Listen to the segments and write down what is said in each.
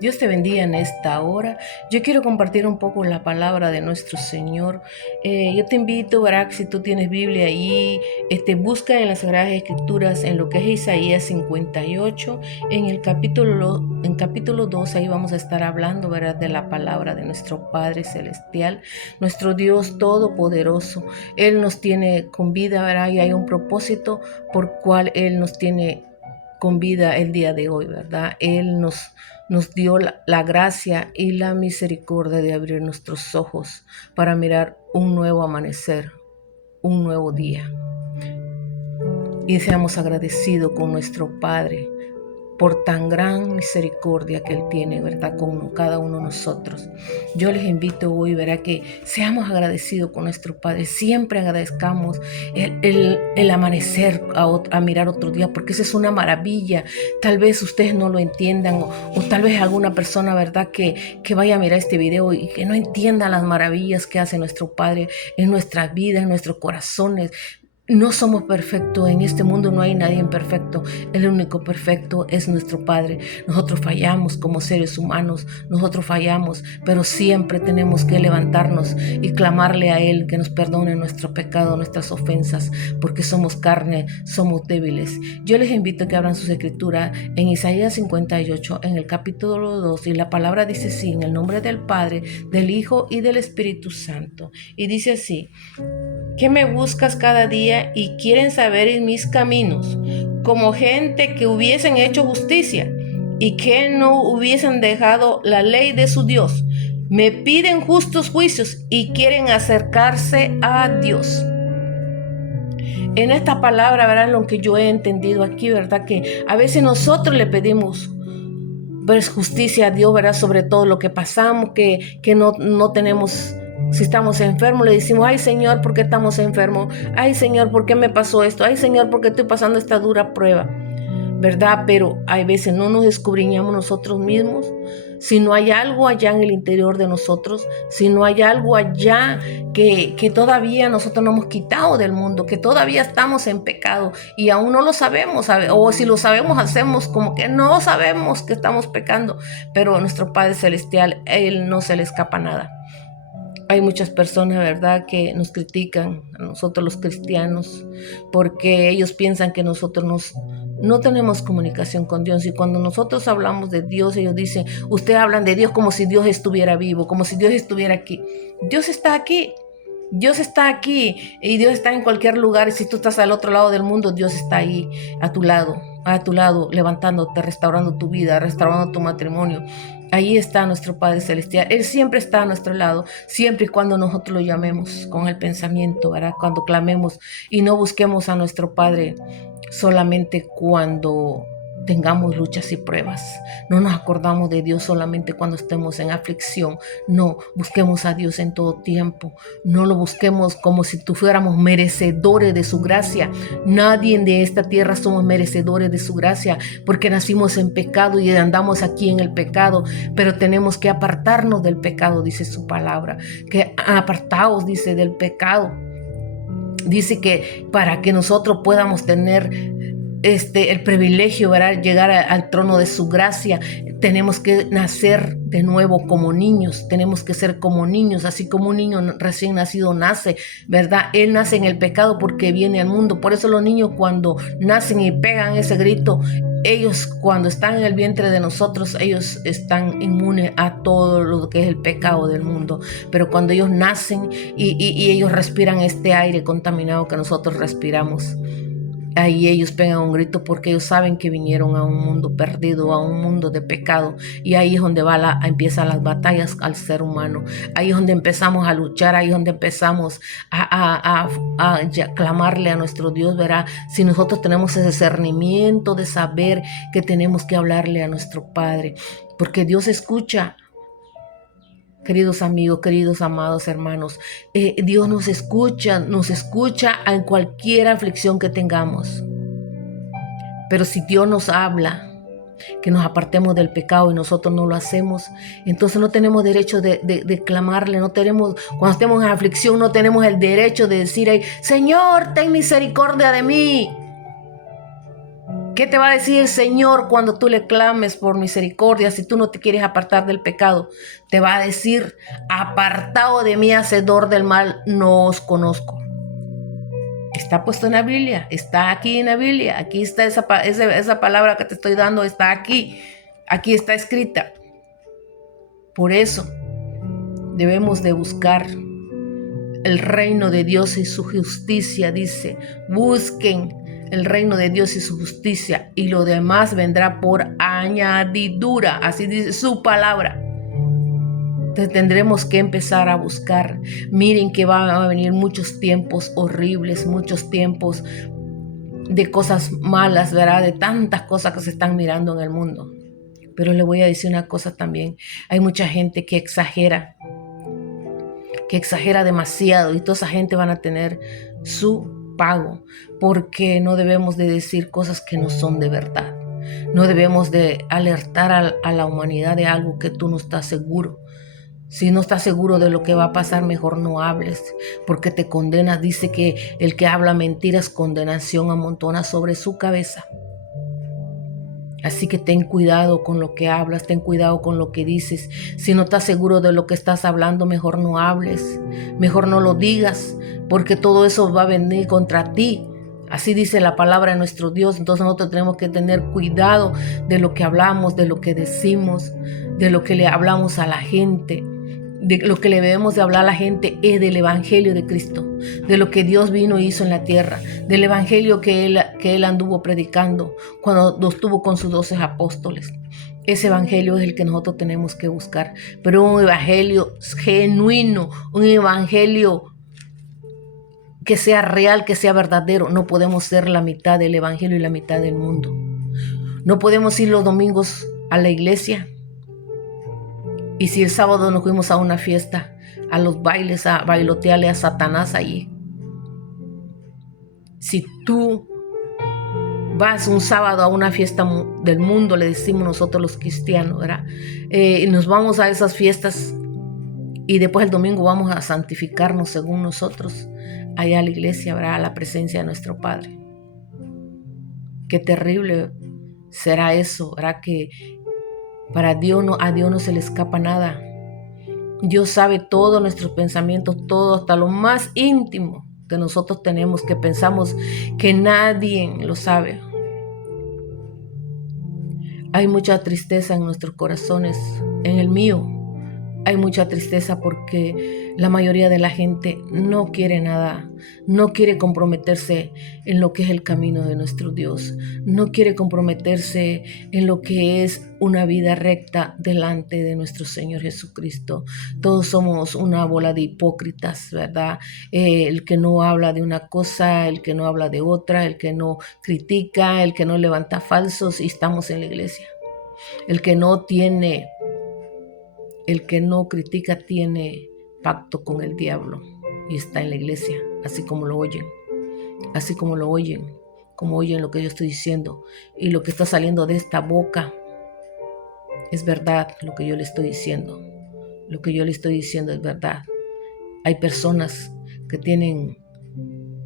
Dios te bendiga en esta hora. Yo quiero compartir un poco la palabra de nuestro Señor. Yo te invito, ¿verdad? Si tú tienes Biblia ahí, busca en las Sagradas Escrituras, en lo que es Isaías 58, en capítulo 2, ahí vamos a estar hablando, ¿verdad? De la palabra de nuestro Padre Celestial, nuestro Dios Todopoderoso. Él nos tiene con vida, ¿verdad? Y hay un propósito por cual Él nos tiene con vida el día de hoy, ¿verdad? Él nos dio la gracia y la misericordia de abrir nuestros ojos para mirar un nuevo amanecer, un nuevo día. Y seamos agradecidos con nuestro Padre por tan gran misericordia que Él tiene, ¿verdad? Con cada uno de nosotros. Yo les invito hoy, ¿verdad? Que seamos agradecidos con nuestro Padre. Siempre agradezcamos el amanecer a mirar otro día, porque esa es una maravilla. Tal vez ustedes no lo entiendan, o tal vez alguna persona, ¿verdad? Que vaya a mirar este video y que no entienda las maravillas que hace nuestro Padre en nuestras vidas, en nuestros corazones. No somos perfectos, en este mundo no hay nadie imperfecto, el único perfecto es nuestro Padre. Nosotros fallamos como seres humanos, nosotros fallamos, pero siempre tenemos que levantarnos y clamarle a Él que nos perdone nuestro pecado, nuestras ofensas, porque somos carne, somos débiles. Yo les invito a que abran sus escrituras en Isaías 58, en el capítulo 2, y la palabra dice así, en el nombre del Padre, del Hijo y del Espíritu Santo, y dice así: que me buscas cada día y quieren saber en mis caminos, como gente que hubiesen hecho justicia y que no hubiesen dejado la ley de su Dios. Me piden justos juicios y quieren acercarse a Dios. En esta palabra, ¿verdad? Lo que yo he entendido aquí, ¿verdad? Que a veces nosotros le pedimos justicia a Dios, ¿verdad? Sobre todo lo que pasamos, que no tenemos. Si estamos enfermos, le decimos: ay Señor, ¿por qué estamos enfermos? Ay Señor, ¿por qué me pasó esto? Ay Señor, ¿por qué estoy pasando esta dura prueba? ¿Verdad? Pero hay veces no nos escudriñamos nosotros mismos. Si no hay algo allá en el interior de nosotros, si no hay algo allá que todavía nosotros no hemos quitado del mundo, que todavía estamos en pecado y aún no lo sabemos, o si lo sabemos hacemos como que no sabemos que estamos pecando, pero nuestro Padre Celestial, Él no se le escapa nada. Hay muchas personas, ¿verdad?, que nos critican a nosotros los cristianos porque ellos piensan que nosotros no tenemos comunicación con Dios. Y cuando nosotros hablamos de Dios, ellos dicen: ustedes hablan de Dios como si Dios estuviera vivo, como si Dios estuviera aquí. Dios está aquí. Dios está aquí y Dios está en cualquier lugar. Y si tú estás al otro lado del mundo, Dios está ahí a tu lado, levantándote, restaurando tu vida, restaurando tu matrimonio. Ahí está nuestro Padre Celestial. Él siempre está a nuestro lado, siempre y cuando nosotros lo llamemos con el pensamiento, ¿verdad? Cuando clamemos y no busquemos a nuestro Padre solamente cuando tengamos luchas y pruebas. No nos acordamos de Dios solamente cuando estemos en aflicción. No, busquemos a Dios en todo tiempo. No lo busquemos como si fuéramos merecedores de su gracia. Nadie de esta tierra somos merecedores de su gracia, porque nacimos en pecado y andamos aquí en el pecado, pero tenemos que apartarnos del pecado, dice su palabra. Que apartaos, dice, del pecado. Dice que para que nosotros podamos tener el privilegio, ¿verdad?, llegar al trono de su gracia, tenemos que nacer de nuevo como niños, tenemos que ser como niños, así como un niño recién nacido nace, ¿verdad? Él nace en el pecado porque viene al mundo. Por eso los niños, cuando nacen y pegan ese grito, ellos cuando están en el vientre de nosotros, ellos están inmunes a todo lo que es el pecado del mundo. Pero cuando ellos nacen y ellos respiran este aire contaminado que nosotros respiramos, ahí ellos pegan un grito, porque ellos saben que vinieron a un mundo perdido, a un mundo de pecado. Y ahí es donde empiezan las batallas al ser humano. Ahí es donde empezamos a luchar, ahí es donde empezamos a clamarle a nuestro Dios, ¿verdad? Si nosotros tenemos ese discernimiento de saber que tenemos que hablarle a nuestro Padre, porque Dios escucha. Queridos amigos, queridos amados hermanos, Dios nos escucha en cualquier aflicción que tengamos. Pero si Dios nos habla que nos apartemos del pecado y nosotros no lo hacemos, entonces no tenemos derecho de clamarle, no tenemos, cuando estemos en aflicción, no tenemos el derecho de decir: Señor, ten misericordia de mí. ¿Qué te va a decir el Señor cuando tú le clames por misericordia si tú no te quieres apartar del pecado? Te va a decir, apartado de mí, hacedor del mal, no os conozco. Está puesto en la Biblia, está aquí en la Biblia, aquí está esa palabra que te estoy dando, está aquí está escrita. Por eso debemos de buscar el reino de Dios y su justicia, dice, busquen el reino de Dios y su justicia y lo demás vendrá por añadidura, así dice su palabra. Entonces tendremos que empezar a buscar. Miren que van a venir muchos tiempos horribles, muchos tiempos de cosas malas, ¿verdad? De tantas cosas que se están mirando en el mundo. Pero le voy a decir una cosa también. Hay mucha gente que exagera demasiado y toda esa gente van a tener su pago, porque no debemos de decir cosas que no son de verdad. No debemos de alertar a la humanidad de algo que tú no estás seguro. Si no estás seguro de lo que va a pasar, mejor no hables, porque te condenas. Dice que el que habla mentiras, condenación amontona sobre su cabeza. Así que ten cuidado con lo que hablas, ten cuidado con lo que dices. Si no estás seguro de lo que estás hablando, mejor no hables, mejor no lo digas, porque todo eso va a venir contra ti. Así dice la palabra de nuestro Dios. Entonces nosotros tenemos que tener cuidado de lo que hablamos, de lo que decimos, de lo que le hablamos a la gente. De lo que le debemos de hablar a la gente es del evangelio de Cristo, de lo que Dios vino y hizo en la tierra, del evangelio que él anduvo predicando cuando estuvo con sus 12 apóstoles. Ese evangelio es el que nosotros tenemos que buscar, pero un evangelio genuino, un evangelio que sea real, que sea verdadero. No podemos ser la mitad del evangelio y la mitad del mundo. No podemos ir los domingos a la iglesia, y si el sábado nos fuimos a una fiesta, a los bailes, a bailotearle a Satanás allí. Si tú vas un sábado a una fiesta del mundo, le decimos nosotros los cristianos, ¿verdad? Y nos vamos a esas fiestas y después el domingo vamos a santificarnos según nosotros allá a la iglesia, ¿verdad? A la presencia de nuestro Padre. Qué terrible será eso, ¿verdad? Que a Dios no se le escapa nada. Dios sabe todos nuestros pensamientos, todo, hasta lo más íntimo que nosotros tenemos, que pensamos que nadie lo sabe. Hay mucha tristeza en nuestros corazones, en el mío. Hay mucha tristeza porque la mayoría de la gente no quiere nada, no quiere comprometerse en lo que es el camino de nuestro Dios, no quiere comprometerse en lo que es una vida recta delante de nuestro Señor Jesucristo. Todos somos una bola de hipócritas, ¿verdad? El que no habla de una cosa, el que no habla de otra, el que no critica, el que no levanta falsos, y estamos en la iglesia. El que no critica tiene pacto con el diablo y está en la iglesia, así como lo oyen, como oyen lo que yo estoy diciendo, y lo que está saliendo de esta boca es verdad. Lo que yo le estoy diciendo es verdad. Hay personas que tienen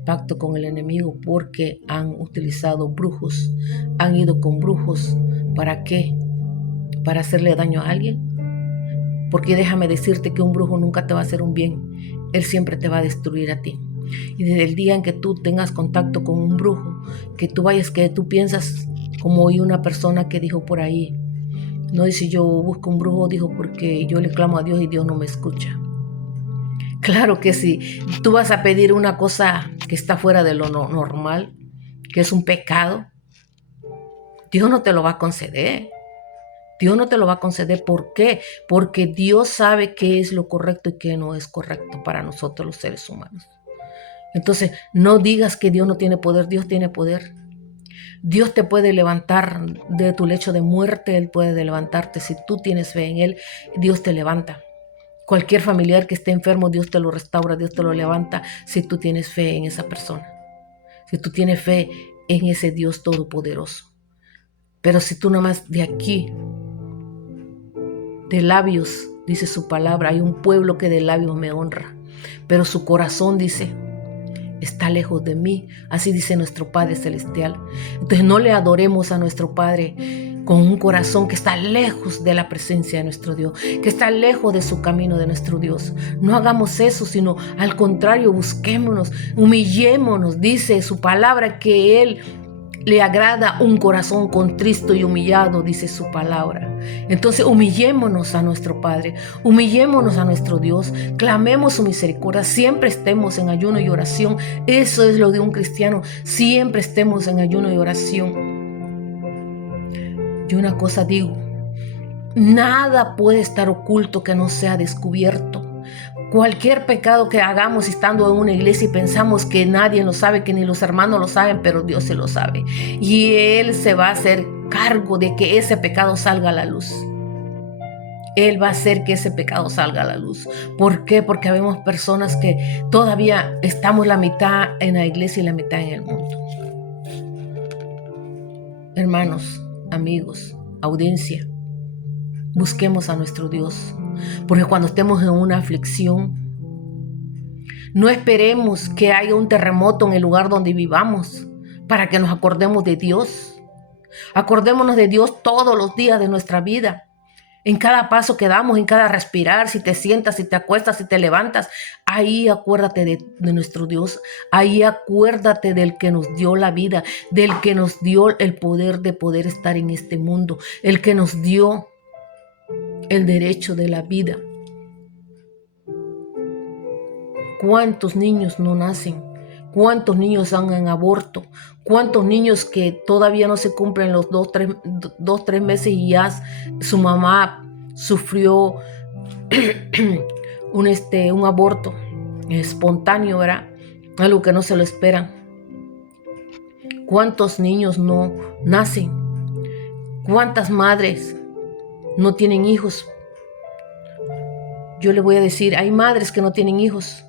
pacto con el enemigo porque han utilizado brujos, han ido con brujos. ¿Para qué? ¿Para hacerle daño a alguien? Porque déjame decirte que un brujo nunca te va a hacer un bien. Él siempre te va a destruir a ti. Y desde el día en que tú tengas contacto con un brujo, que tú piensas, como oí una persona que dijo por ahí, no dice yo busco un brujo, dijo porque yo le clamo a Dios y Dios no me escucha. Claro que sí. Tú vas a pedir una cosa que está fuera de lo normal, que es un pecado, Dios no te lo va a conceder. Dios no te lo va a conceder. ¿Por qué? Porque Dios sabe qué es lo correcto y qué no es correcto para nosotros los seres humanos. Entonces, no digas que Dios no tiene poder. Dios tiene poder. Dios te puede levantar de tu lecho de muerte. Él puede levantarte. Si tú tienes fe en Él, Dios te levanta. Cualquier familiar que esté enfermo, Dios te lo restaura, Dios te lo levanta si tú tienes fe en esa persona. Si tú tienes fe en ese Dios todopoderoso. Pero si tú nomás de aquí, de labios, dice su palabra, hay un pueblo que de labios me honra, pero su corazón, dice, está lejos de mí. Así dice nuestro Padre Celestial. Entonces no le adoremos a nuestro Padre con un corazón que está lejos de la presencia de nuestro Dios, que está lejos de su camino de nuestro Dios. No hagamos eso, sino al contrario, busquémonos, humillémonos. Dice su palabra que Él le agrada un corazón contristo y humillado, dice su palabra. Entonces humillémonos a nuestro Padre, humillémonos a nuestro Dios, clamemos su misericordia, siempre estemos en ayuno y oración. Eso es lo de un cristiano, siempre estemos en ayuno y oración. Y una cosa digo, nada puede estar oculto que no sea descubierto. Cualquier pecado que hagamos estando en una iglesia y pensamos que nadie lo sabe, que ni los hermanos lo saben, pero Dios se lo sabe. Y Él se va a hacer cargo de que ese pecado salga a la luz. Él va a hacer que ese pecado salga a la luz. ¿Por qué? Porque vemos personas que todavía estamos la mitad en la iglesia y la mitad en el mundo. Hermanos, amigos, audiencia, busquemos a nuestro Dios, porque cuando estemos en una aflicción, no esperemos que haya un terremoto en el lugar donde vivamos para que nos acordemos de Dios. Acordémonos de Dios todos los días de nuestra vida, en cada paso que damos, en cada respirar, si te sientas, si te acuestas, si te levantas. Ahí acuérdate de nuestro Dios. Ahí acuérdate del que nos dio la vida, del que nos dio el poder de poder estar en este mundo, el que nos dio el derecho de la vida. ¿Cuántos niños no nacen? ¿Cuántos niños han en aborto? ¿Cuántos niños que todavía no se cumplen los 2-3 meses y ya su mamá sufrió un aborto espontáneo, ¿verdad? Algo que no se lo esperan. ¿Cuántos niños no nacen? ¿Cuántas madres no tienen hijos? Yo le voy a decir, hay madres que no tienen hijos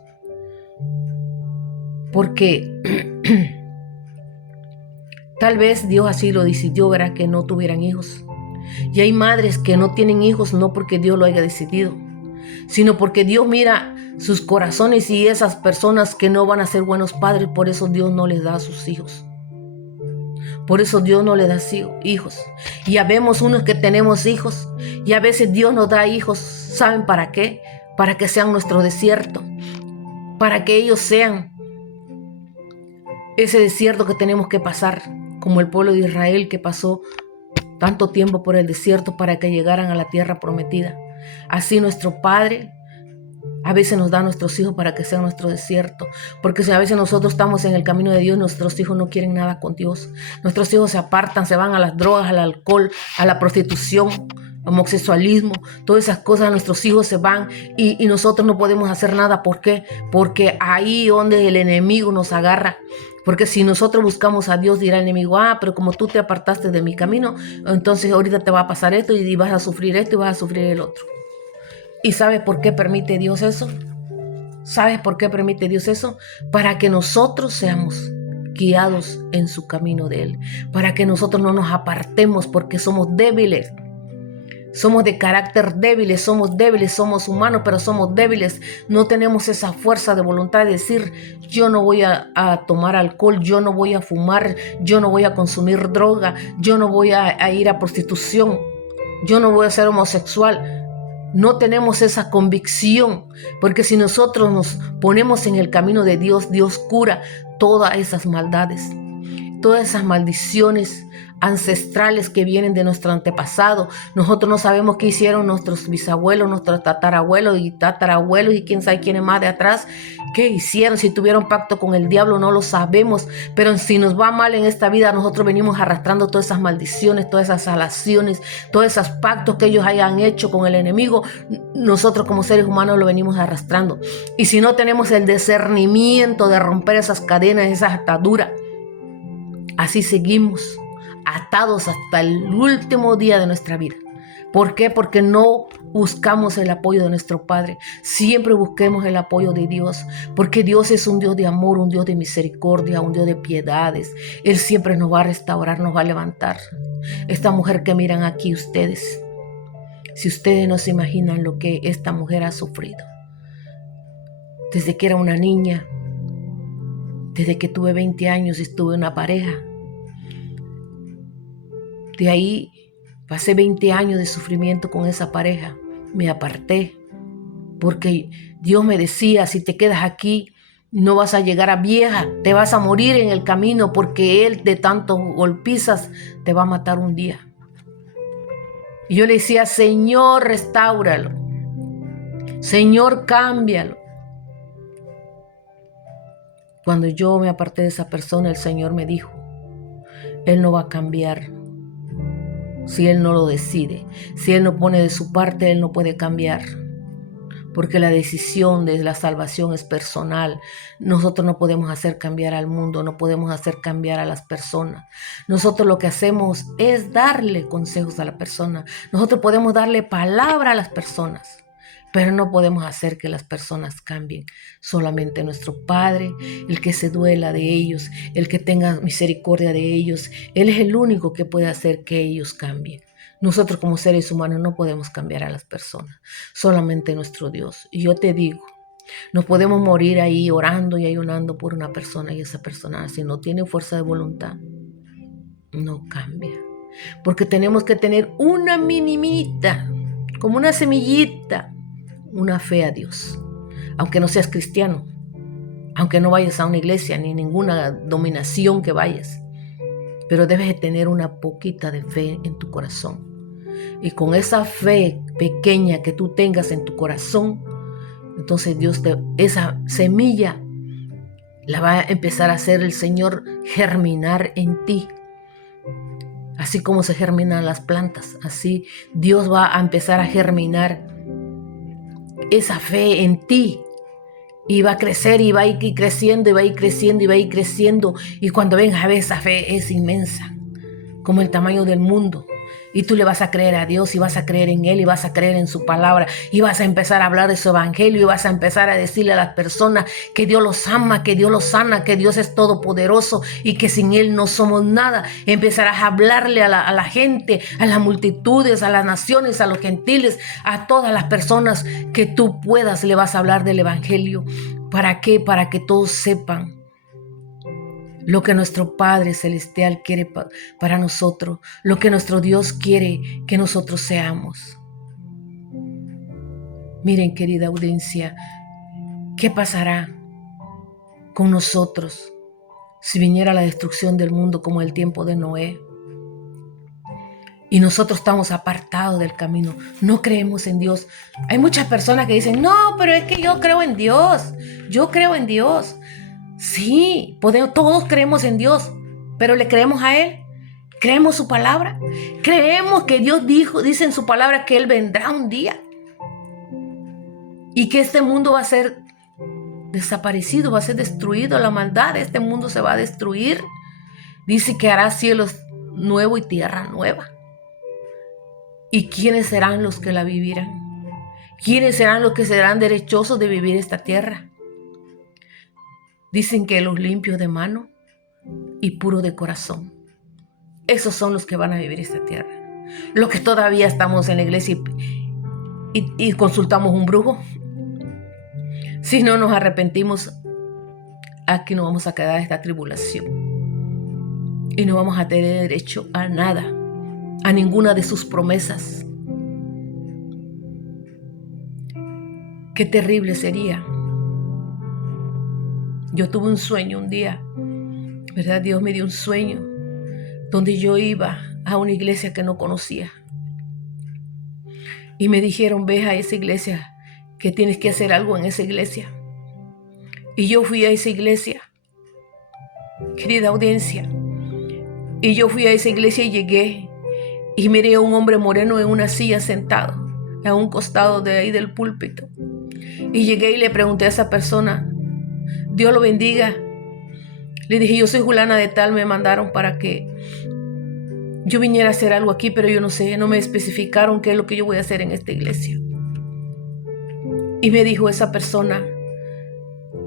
porque tal vez Dios así lo decidió, ¿verdad? Que no tuvieran hijos. Y hay madres que no tienen hijos no porque Dios lo haya decidido, sino porque Dios mira sus corazones y esas personas que no van a ser buenos padres, por eso Dios no les da a sus hijos. Por eso Dios no les da hijos. Y ya vemos unos que tenemos hijos y a veces Dios nos da hijos, ¿saben para qué? Para que sean nuestro desierto, para que ellos sean ese desierto que tenemos que pasar, como el pueblo de Israel que pasó tanto tiempo por el desierto para que llegaran a la tierra prometida. Así nuestro Padre a veces nos da a nuestros hijos para que sean nuestro desierto, porque si a veces nosotros estamos en el camino de Dios, nuestros hijos no quieren nada con Dios. Nuestros hijos se apartan, se van a las drogas, al alcohol, a la prostitución, homosexualismo, todas esas cosas. Nuestros hijos se van y nosotros no podemos hacer nada. ¿Por qué? Porque ahí donde el enemigo nos agarra. Porque si nosotros buscamos a Dios, dirá el enemigo, pero como tú te apartaste de mi camino, entonces ahorita te va a pasar esto y vas a sufrir esto y vas a sufrir el otro. ¿Y sabes por qué permite Dios eso? ¿Sabes por qué permite Dios eso? Para que nosotros seamos guiados en su camino de Él. Para que nosotros no nos apartemos porque somos débiles. Somos de carácter débiles, somos humanos, pero somos débiles. No tenemos esa fuerza de voluntad de decir, yo no voy a tomar alcohol, yo no voy a fumar, yo no voy a consumir droga, yo no voy a ir a prostitución, yo no voy a ser homosexual. No tenemos esa convicción, porque si nosotros nos ponemos en el camino de Dios, Dios cura todas esas maldades, todas esas maldiciones ancestrales que vienen de nuestro antepasado. Nosotros no sabemos qué hicieron nuestros bisabuelos, nuestros tatarabuelos y quién sabe quién es más de atrás. ¿Qué hicieron? Si tuvieron pacto con el diablo, no lo sabemos. Pero si nos va mal en esta vida, nosotros venimos arrastrando todas esas maldiciones, todas esas alaciones, todos esos pactos que ellos hayan hecho con el enemigo. Nosotros como seres humanos lo venimos arrastrando. Y si no tenemos el discernimiento de romper esas cadenas, esas ataduras, así seguimos atados hasta el último día de nuestra vida. ¿Por qué? Porque no buscamos el apoyo de nuestro Padre. Siempre busquemos el apoyo de Dios, porque Dios es un Dios de amor, un Dios de misericordia, un Dios de piedades. Él siempre nos va a restaurar, nos va a levantar. Esta mujer que miran aquí ustedes, si ustedes no se imaginan lo que esta mujer ha sufrido. Desde que era una niña, desde que tuve 20 años y estuve en una pareja. De ahí pasé 20 años de sufrimiento con esa pareja. Me aparté porque Dios me decía, si te quedas aquí, no vas a llegar a vieja, te vas a morir en el camino porque Él de tantos golpizas te va a matar un día. Y yo le decía, Señor, restáuralo. Señor, cámbialo. Cuando yo me aparté de esa persona, el Señor me dijo, Él no va a cambiar si Él no lo decide. Si Él no pone de su parte, Él no puede cambiar. Porque la decisión de la salvación es personal. Nosotros no podemos hacer cambiar al mundo, no podemos hacer cambiar a las personas. Nosotros lo que hacemos es darle consejos a la persona. Nosotros podemos darle palabra a las personas, pero no podemos hacer que las personas cambien. Solamente nuestro Padre, el que se duela de ellos, el que tenga misericordia de ellos, Él es el único que puede hacer que ellos cambien. Nosotros como seres humanos no podemos cambiar a las personas, solamente nuestro Dios. Y yo te digo, nos podemos morir ahí orando y ayunando por una persona y esa persona, si no tiene fuerza de voluntad, no cambia. Porque tenemos que tener una minimita, como una semillita, una fe a Dios. Aunque no seas cristiano, aunque no vayas a una iglesia ni ninguna dominación que vayas, pero debes de tener una poquita de fe en tu corazón. Y con esa fe pequeña que tú tengas en tu corazón, entonces Dios esa semilla la va a empezar a hacer el Señor germinar en ti. Así como se germinan las plantas, así Dios va a empezar a germinar esa fe en ti. Y va a crecer y va a ir creciendo y va a ir creciendo y va a ir creciendo. Y cuando vengas a ver, esa fe es inmensa, como el tamaño del mundo. Y tú le vas a creer a Dios y vas a creer en Él y vas a creer en su palabra y vas a empezar a hablar de su evangelio y vas a empezar a decirle a las personas que Dios los ama, que Dios los sana, que Dios es todopoderoso y que sin Él no somos nada. Empezarás a hablarle a la gente, a las multitudes, a las naciones, a los gentiles, a todas las personas que tú puedas, le vas a hablar del evangelio. ¿Para qué? Para que todos sepan lo que nuestro Padre Celestial quiere para nosotros, lo que nuestro Dios quiere que nosotros seamos. Miren, querida audiencia, ¿qué pasará con nosotros si viniera la destrucción del mundo como el tiempo de Noé? Y nosotros estamos apartados del camino, no creemos en Dios. Hay muchas personas que dicen, no, pero es que yo creo en Dios, yo creo en Dios. Sí, todos creemos en Dios, pero ¿le creemos a Él? ¿Creemos su palabra? ¿Creemos que Dios dice en su palabra que Él vendrá un día? Y que este mundo va a ser desaparecido, va a ser destruido, la maldad de este mundo se va a destruir. Dice que hará cielos nuevos y tierra nueva. ¿Y quiénes serán los que la vivirán? ¿Quiénes serán los que serán derechosos de vivir esta tierra? Dicen que los limpios de mano y puros de corazón. Esos son los que van a vivir esta tierra. Los que todavía estamos en la iglesia y consultamos un brujo. Si no nos arrepentimos, aquí no vamos a quedar en esta tribulación. Y no vamos a tener derecho a nada, a ninguna de sus promesas. Qué terrible sería. Yo tuve un sueño un día, ¿verdad? Dios me dio un sueño donde yo iba a una iglesia que no conocía. Y me dijeron, ve a esa iglesia, que tienes que hacer algo en esa iglesia. Y yo fui a esa iglesia, querida audiencia. Y yo fui a esa iglesia y llegué y miré a un hombre moreno en una silla sentado a un costado de ahí del púlpito. Y llegué y le pregunté a esa persona, Dios lo bendiga. Le dije, yo soy fulana de tal, me mandaron para que yo viniera a hacer algo aquí, pero yo no sé, no me especificaron qué es lo que yo voy a hacer en esta iglesia. Y me dijo esa persona,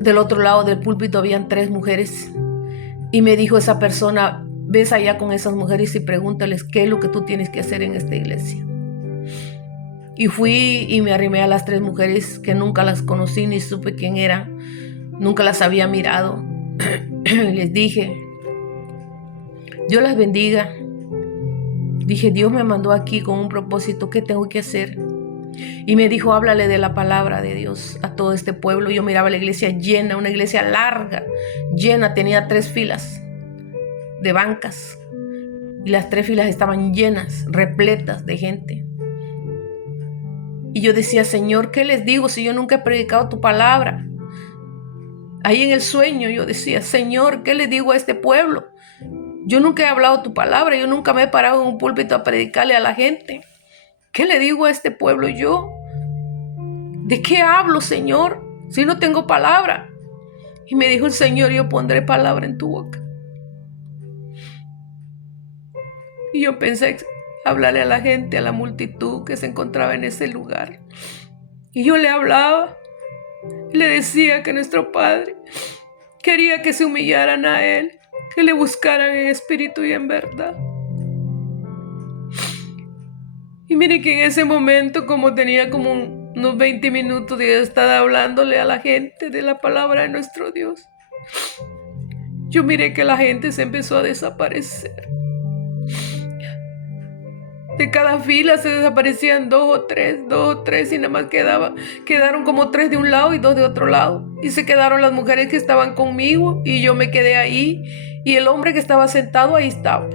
del otro lado del púlpito habían 3 mujeres, y me dijo esa persona, ves allá con esas mujeres y pregúntales qué es lo que tú tienes que hacer en esta iglesia. Y fui y me arrimé a las 3 mujeres que nunca las conocí ni supe quién eran, nunca las había mirado. Les dije, Dios las bendiga. Dije, Dios me mandó aquí con un propósito, ¿qué tengo que hacer? Y me dijo, háblale de la palabra de Dios a todo este pueblo. Yo miraba la iglesia llena, una iglesia larga, llena, tenía 3 filas de bancas. Y las 3 filas estaban llenas, repletas de gente. Y yo decía, Señor, ¿qué les digo si yo nunca he predicado tu palabra? Ahí en el sueño yo decía, Señor, ¿qué le digo a este pueblo? Yo nunca he hablado tu palabra, yo nunca me he parado en un púlpito a predicarle a la gente. ¿Qué le digo a este pueblo yo? ¿De qué hablo, Señor, si no tengo palabra? Y me dijo el Señor, yo pondré palabra en tu boca. Y yo pensé hablarle a la gente, a la multitud que se encontraba en ese lugar. Y yo le hablaba, le decía que nuestro Padre quería que se humillaran a Él, que le buscaran en espíritu y en verdad. Y mire que en ese momento, como tenía como unos 20 minutos de estar hablándole a la gente de la palabra de nuestro Dios, yo miré que la gente se empezó a desaparecer. De cada fila se desaparecían 2 o 3 y nada más quedaron como 3 de un lado y 2 de otro lado. Y se quedaron las mujeres que estaban conmigo y yo me quedé ahí y el hombre que estaba sentado ahí estaba.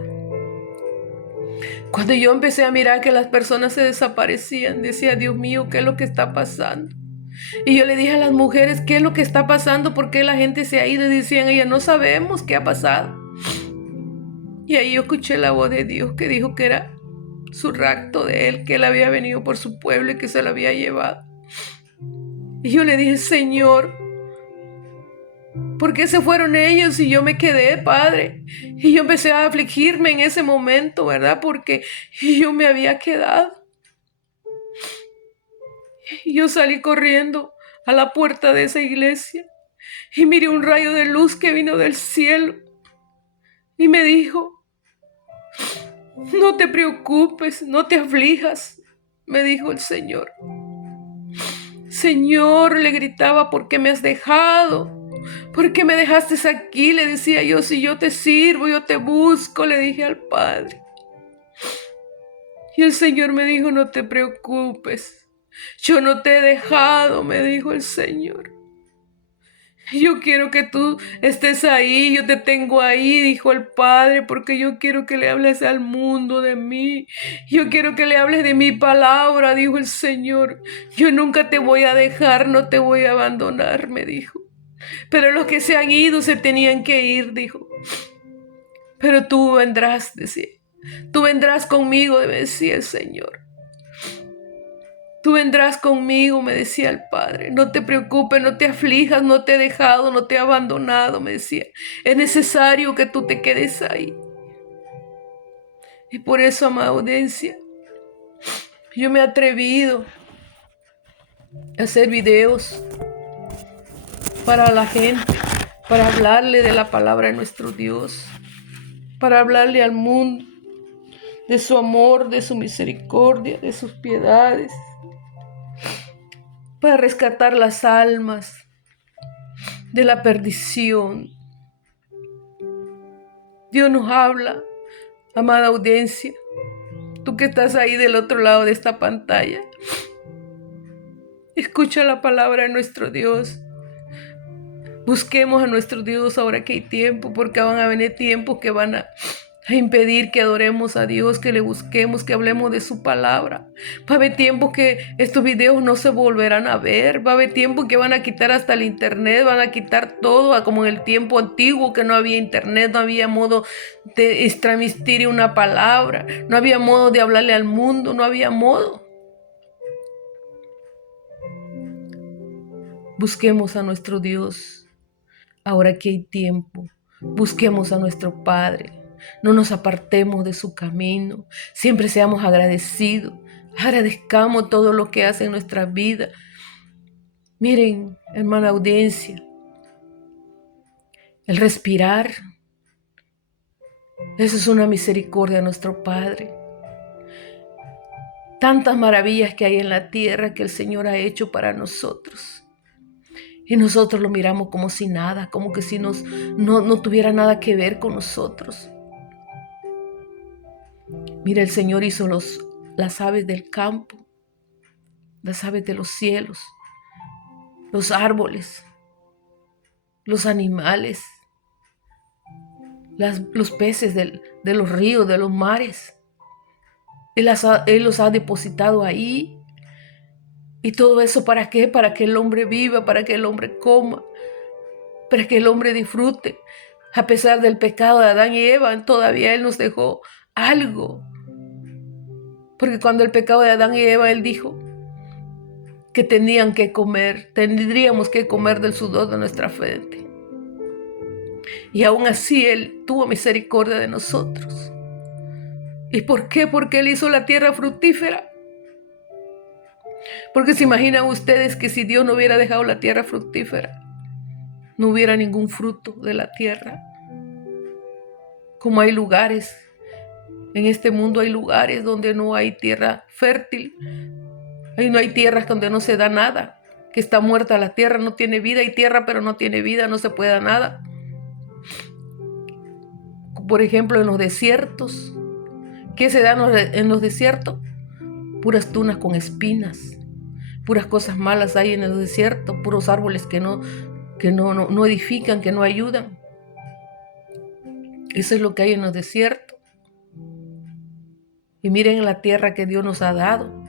Cuando yo empecé a mirar que las personas se desaparecían, decía, Dios mío, ¿qué es lo que está pasando? Y yo le dije a las mujeres, ¿qué es lo que está pasando? ¿Por qué la gente se ha ido? Y decían ellas, no sabemos qué ha pasado. Y ahí yo escuché la voz de Dios que dijo que era su rapto de él, que él había venido por su pueblo y que se lo había llevado. Y yo le dije, Señor, ¿por qué se fueron ellos y yo me quedé, Padre? Y yo empecé a afligirme en ese momento, ¿verdad? Porque yo me había quedado. Y yo salí corriendo a la puerta de esa iglesia y miré un rayo de luz que vino del cielo y me dijo, no te preocupes, no te aflijas, me dijo el Señor. Señor, le gritaba, ¿por qué me has dejado? ¿Por qué me dejaste aquí? Le decía yo, si yo te sirvo, yo te busco, le dije al Padre. Y el Señor me dijo, no te preocupes, yo no te he dejado, me dijo el Señor. Yo quiero que tú estés ahí, yo te tengo ahí, dijo el Padre, porque yo quiero que le hables al mundo de mí. Yo quiero que le hables de mi palabra, dijo el Señor. Yo nunca te voy a dejar, no te voy a abandonar, me dijo. Pero los que se han ido se tenían que ir, dijo. Pero tú vendrás, decía. Tú vendrás conmigo, me decía el Señor. Tú vendrás conmigo, me decía el Padre. No te preocupes, no te aflijas, no te he dejado, no te he abandonado, me decía. Es necesario que tú te quedes ahí. Y por eso, amada audiencia, yo me he atrevido a hacer videos para la gente, para hablarle de la palabra de nuestro Dios, para hablarle al mundo de su amor, de su misericordia, de sus piedades, para rescatar las almas de la perdición. Dios nos habla, amada audiencia, tú que estás ahí del otro lado de esta pantalla, escucha la palabra de nuestro Dios. Busquemos a nuestro Dios ahora que hay tiempo, porque van a venir tiempos que van a impedir que adoremos a Dios, que le busquemos, que hablemos de su palabra. Va a haber tiempos que estos videos no se volverán a ver. Va a haber tiempos que van a quitar hasta el internet, van a quitar todo, como en el tiempo antiguo que no había internet, no había modo de transmitir una palabra, no había modo de hablarle al mundo, no había modo. Busquemos a nuestro Dios ahora que hay tiempo. Busquemos a nuestro Padre. No nos apartemos de su camino. Siempre seamos agradecidos. Agradezcamos todo lo que hace en nuestra vida. Miren, hermana audiencia, el respirar, eso es una misericordia de nuestro Padre. Tantas maravillas que hay en la tierra que el Señor ha hecho para nosotros. Y nosotros lo miramos como si nada, como que si no tuviera nada que ver con nosotros. Mira, el Señor hizo las aves del campo, las aves de los cielos, los árboles, los animales, los peces de los ríos, de los mares. Él los ha depositado ahí. ¿Y todo eso para qué? Para que el hombre viva, para que el hombre coma, para que el hombre disfrute. A pesar del pecado de Adán y Eva, todavía Él nos dejó algo. Porque cuando el pecado de Adán y Eva, Él dijo que tenían que comer, tendríamos que comer del sudor de nuestra frente. Y aún así Él tuvo misericordia de nosotros. ¿Y por qué? Porque Él hizo la tierra fructífera. Porque se imaginan ustedes que si Dios no hubiera dejado la tierra fructífera, no hubiera ningún fruto de la tierra. Como hay lugares, en este mundo hay lugares donde no hay tierra fértil. Ahí no hay tierras donde no se da nada, que está muerta la tierra, no tiene vida. Hay tierra pero no tiene vida, no se puede dar nada. Por ejemplo, en los desiertos. ¿Qué se da en los desiertos? Puras tunas con espinas. Puras cosas malas hay en el desierto. Puros árboles que no edifican, que no ayudan. Eso es lo que hay en los desiertos. Y miren la tierra que Dios nos ha dado.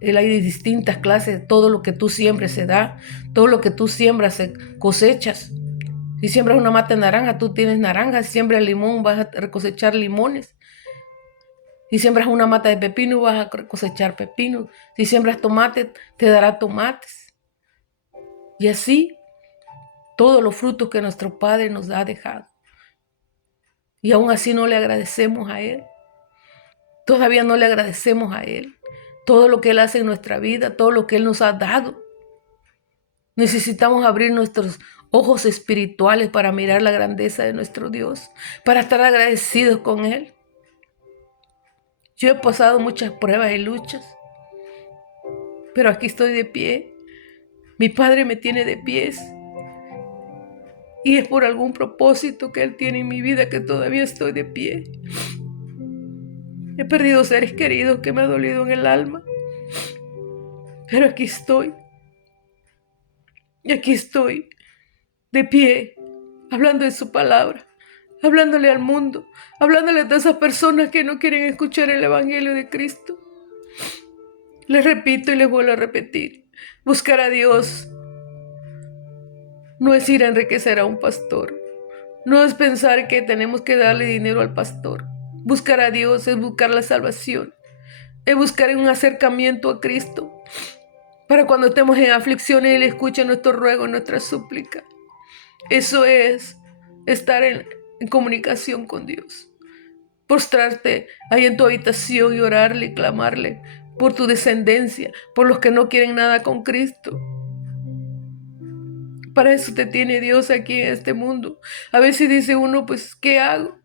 Él hay de distintas clases. Todo lo que tú siembres se da. Todo lo que tú siembras se cosechas. Si siembras una mata de naranja, tú tienes naranjas. Si siembras limón, vas a cosechar limones. Si siembras una mata de pepino, vas a cosechar pepinos. Si siembras tomate, te dará tomates. Y así, todos los frutos que nuestro Padre nos ha dejado. Y aún así no le agradecemos a Él. Todavía no le agradecemos a Él. Todo lo que Él hace en nuestra vida, todo lo que Él nos ha dado. Necesitamos abrir nuestros ojos espirituales para mirar la grandeza de nuestro Dios, para estar agradecidos con Él. Yo he pasado muchas pruebas y luchas, pero aquí estoy de pie. Mi Padre me tiene de pies. Y es por algún propósito que Él tiene en mi vida que todavía estoy de pie. He perdido seres queridos que me ha dolido en el alma. Pero aquí estoy. Y aquí estoy, de pie, hablando de su palabra, hablándole al mundo, hablándole a todas esas personas que no quieren escuchar el Evangelio de Cristo. Les repito y les vuelvo a repetir, buscar a Dios no es ir a enriquecer a un pastor, no es pensar que tenemos que darle dinero al pastor. Buscar a Dios es buscar la salvación, es buscar un acercamiento a Cristo, para cuando estemos en aflicciones Él escuche nuestro ruego, nuestra súplica. Eso es estar en comunicación con Dios. Postrarte ahí en tu habitación y orarle y clamarle por tu descendencia, por los que no quieren nada con Cristo. Para eso te tiene Dios aquí en este mundo. A veces dice uno, pues, ¿qué hago?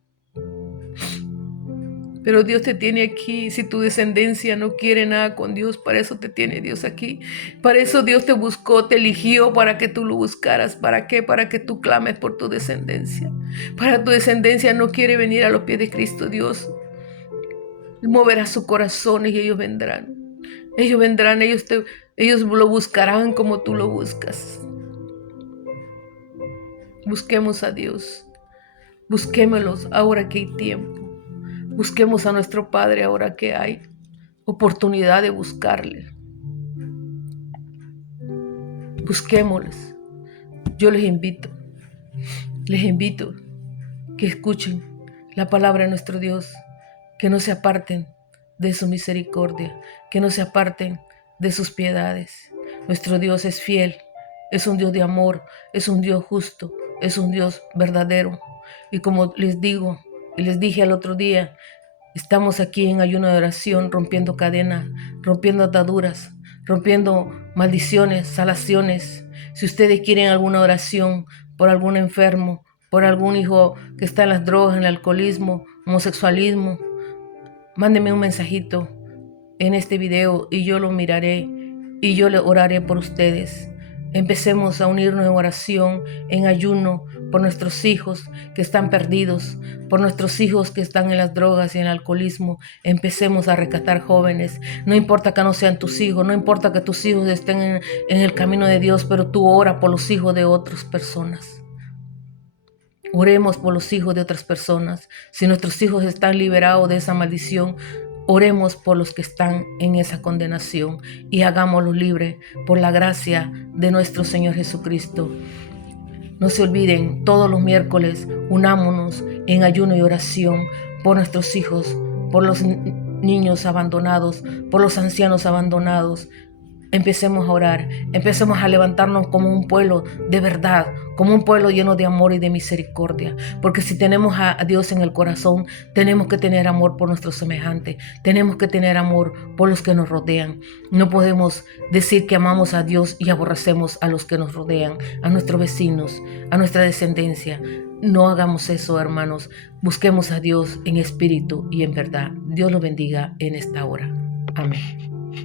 Pero Dios te tiene aquí. Si tu descendencia no quiere nada con Dios, para eso te tiene Dios aquí. Para eso Dios te buscó, te eligió para que tú lo buscaras. ¿Para qué? Para que tú clames por tu descendencia. Para tu descendencia no quiere venir a los pies de Cristo Dios. Moverá su corazón y ellos vendrán. Ellos vendrán, ellos lo buscarán como tú lo buscas. Busquemos a Dios. Busquémoslos ahora que hay tiempo. Busquemos a nuestro Padre ahora que hay oportunidad de buscarle. Busquémosles. Yo les invito que escuchen la palabra de nuestro Dios, que no se aparten de su misericordia, que no se aparten de sus piedades. Nuestro Dios es fiel, es un Dios de amor, es un Dios justo, es un Dios verdadero. Y como les digo y les dije al otro día, estamos aquí en ayuno de oración, rompiendo cadenas, rompiendo ataduras, rompiendo maldiciones, salaciones. Si ustedes quieren alguna oración por algún enfermo, por algún hijo que está en las drogas, en el alcoholismo, homosexualismo, mándenme un mensajito en este video y yo lo miraré y yo le oraré por ustedes. Empecemos a unirnos en oración, en ayuno, por nuestros hijos que están perdidos, por nuestros hijos que están en las drogas y en el alcoholismo. Empecemos a rescatar jóvenes. No importa que no sean tus hijos, no importa que tus hijos estén en el camino de Dios, pero tú ora por los hijos de otras personas. Oremos por los hijos de otras personas. Si nuestros hijos están liberados de esa maldición, oremos por los que están en esa condenación y hagámoslos libres por la gracia de nuestro Señor Jesucristo. No se olviden, todos los miércoles unámonos en ayuno y oración por nuestros hijos, por los niños abandonados, por los ancianos abandonados. Empecemos a orar, empecemos a levantarnos como un pueblo de verdad, como un pueblo lleno de amor y de misericordia. Porque si tenemos a Dios en el corazón, tenemos que tener amor por nuestros semejantes, tenemos que tener amor por los que nos rodean. No podemos decir que amamos a Dios y aborrecemos a los que nos rodean, a nuestros vecinos, a nuestra descendencia. No hagamos eso, hermanos. Busquemos a Dios en espíritu y en verdad. Dios los bendiga en esta hora. Amén.